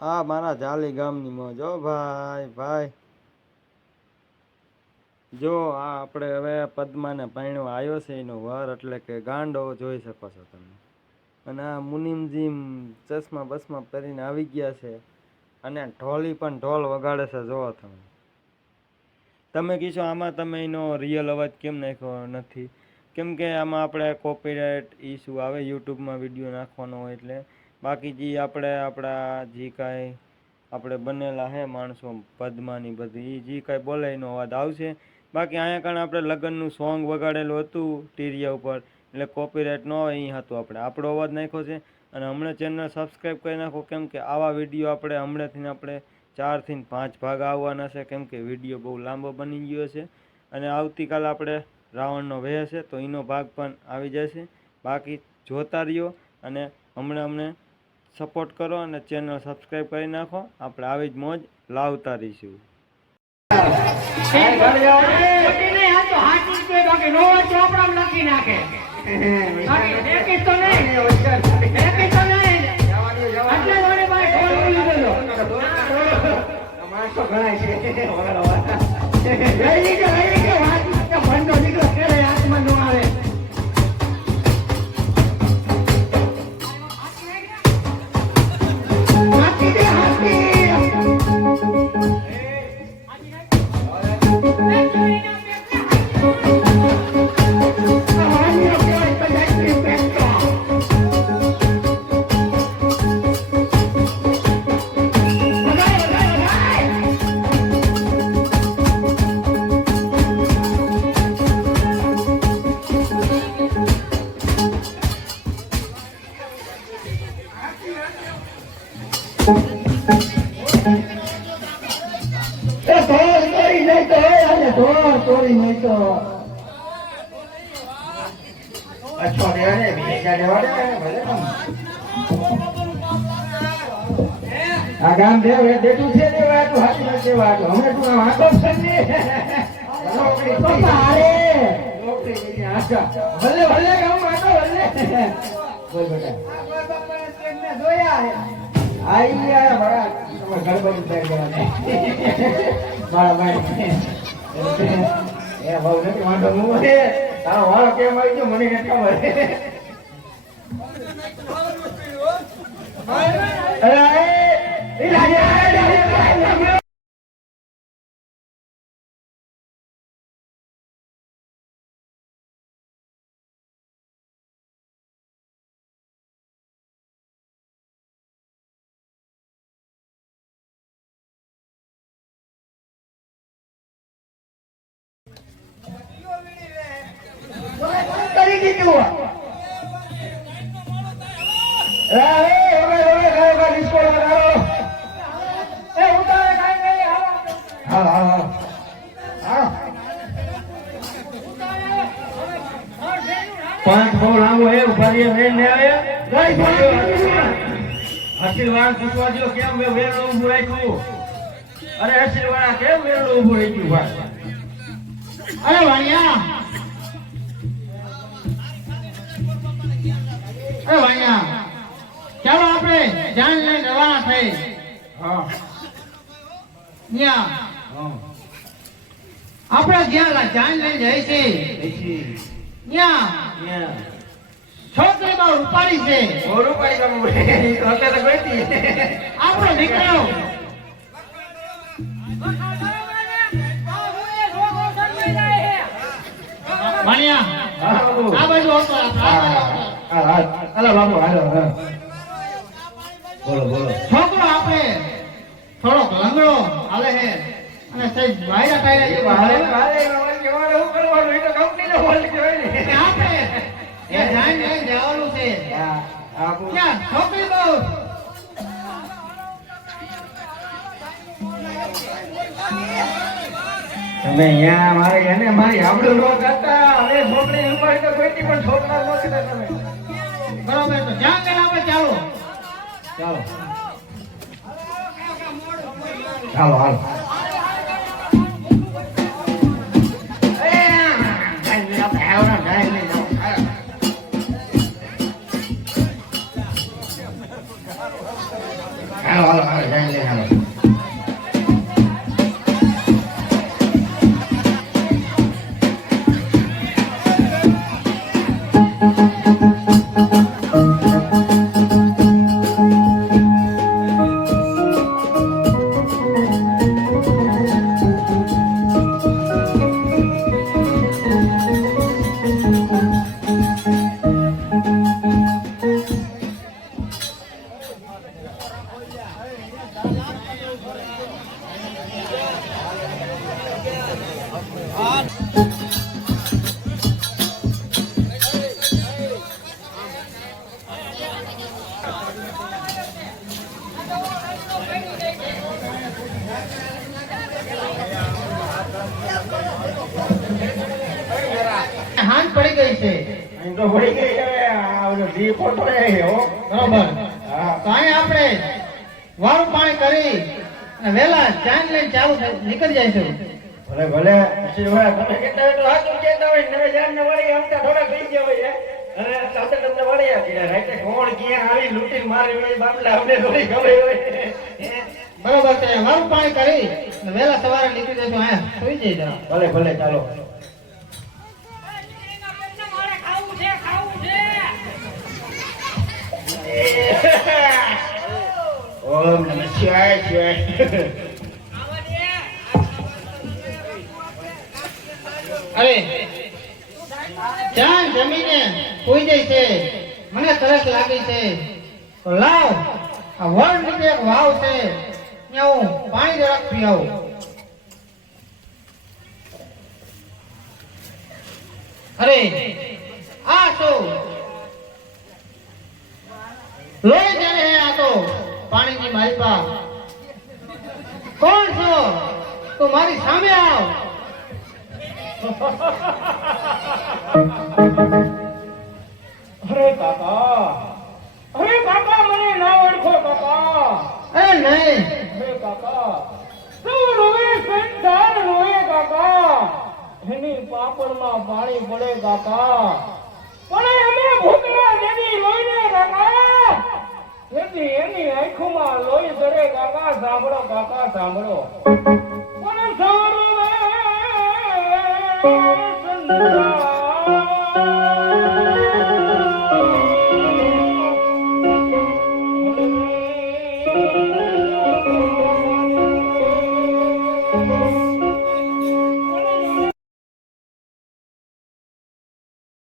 આ મારા જાલી ગામની મોજ, હો ભાઈ ભાઈ. જો આ આપણે હવે પદ્માને પાણવા આવ્યો છે, એનો વર એટલે કે ગાંડો જોઈ શકો છો તમે. અને આ મુનિમજી ચશ્મા બસમાં પહેરીને આવી ગયા છે અને ઢોલી પણ ઢોલ વગાડે છે જોવો તમે. તમે કહીશો આમાં તમે એનો રિયલ અવાજ કેમ નાખ્યો નથી? કેમ કે આમાં આપણે કોપીરાઇટ ઇસ્યુ આવે યુટ્યુબમાં વીડિયો નાખવાનો હોય એટલે બાકી જે આપણે આપણા જે કાંઈ, આપણે બનેલા હે માણસો, પદ્માની બધી એ જે કાંઈ બોલે એનો અવાજ આવશે. બાકી અહીંયા કારણે આપણે લગ્નનું સોંગ વગાડેલું હતું ટીરિયા ઉપર, એટલે કોપીરાઇટ ન હોય અહીં હતું આપણે, આપણો અવાજ નાખ્યો છે. અને હમણાં ચેનલ સબસ્ક્રાઈબ કરી નાખો, કેમ કે આવા વીડિયો આપણે હમણાંથી આપણે ચારથી પાંચ ભાગ આવવાના છે, કેમ કે વીડિયો બહુ લાંબો બની ગયો છે. અને આવતીકાલે આપણે રાવણનો વહે છે તો એનો ભાગ પણ આવી જશે. બાકી જોતા રહ્યો, અને હમણાં અમને સપોર્ટ કરો અને ચેનલ સબસ્ક્રાઈબ કરી નાખો. આપણે આવી જ મોજ લાવતા રહીશું. ખોટી નહીં, આ ગામ દેવ એ બેઠું છે દેવા આટલું હાચું નથી દેવા આટલું. હમણાં તું આમ આંટો છે ને. પપ્પા આંટા. ભલે ભલે આઈ ગયા મારા ગણપતિ થઈ ગયા. મારા ભાઈ એ બહુ નથી, વાંધો હું હે તારો વાળો કેમ આવી ગયો? મને નથી ખબર. અરે દીધું એ એ ઓરે ઓરે ગાય ગાય ડિસ્કો લગાવો એ ઉતારે કાંઈ નહીં હાલો. હા હા હા પાંચ બહુ લાંબો એ ઊભા રહીએ ને આવે. આશીર્વાદ. પૂછવા દો કેમ મેં વેણ ઊભું રાખ્યું. અરે આશીર્વાદ કેમ વેણ ઊભું રાખ્યું ભાઈ? અરે વાણિયા. વાણિયા ચાલો આપણે જાન લઈને રવાના થઈ. હા. આપણે જ્યાં જાન લઈને જાય છે. છોકરી રૂપાળી છે. ગઈ આપણો દીકરો. વાણિયા આ બાજુ આવતો આ. હા હા. હાલો બાબુ હાલો હા. બોલો બોલો. છોકરો આપણે થોડોક લંગડો હાલે હે અને સહી વાયરા ટાયરા એ ભારે હાલે. કેવાળે હું કરવાનું એ તો કંપનીનો હોલ્ડ કહેવાય ને આપણે એ જાન લઈને જવાનું છે. ક્યાં? છોકરી બહુ. તમે અહીંયા મારે એને મારી આવડું નો કરતા. હવે છોકરી ઉપર તો કોઈ પણ છોકરા નો તમે. બરોબર તો જ્યાં કઈ આપણે ચાલો ચાલો. ચાલો. હાલો હાલો. હાલો હાલો હાલો તો પડી ગઈ હવે. આ દીપો તો એ હો બરોબર. હા. તો અહીં આપણે વારું પાણી કરી અને વેલા ચાન લઈને ચાલુ નીકળી જાય છે. ભલે ભલે. પછી તમે કહેતા હોય તો સાચું હોય ને હવે જાન ને વળી આમતા થોડા થઈ ગયા હોય હે. અને સાથે તમને વળી આપી રાતે કોણ ક્યાં આવી લૂંટી મારી હોય બાપલા અમને થોડી ખબર હોય. બરોબર છે. વારું પાણી કરી વેલા સવારે નીકળી જશું અહીંયા. સુઈ જઈ જરા ભલે ભલે ચાલો. ઓમ નમઃ શિવાય શિવાય અરે ચાંદ જમીને કોઈ જાય છે. મને તરસ લાગી છે. લાવ, આ વણ નીચે એક વાવ છે. ત્યાં હું પાણી જરાક પી આવું અરે, આ શું? તું મારી સામે આવ. અરે કાકા અરે કાકા મને ના ઓળખો કાકા એ નહીં. અરે કાકા તું રોવે સંતાન રોવે કાકા એની પાપણમાં પાણી પડે કાકા પણ અમે ભૂતના દેવી લોહીને કાકા એની એની આંખોમાં લોહી ધરે કાકા સાંભળો કાકા સાંભળો.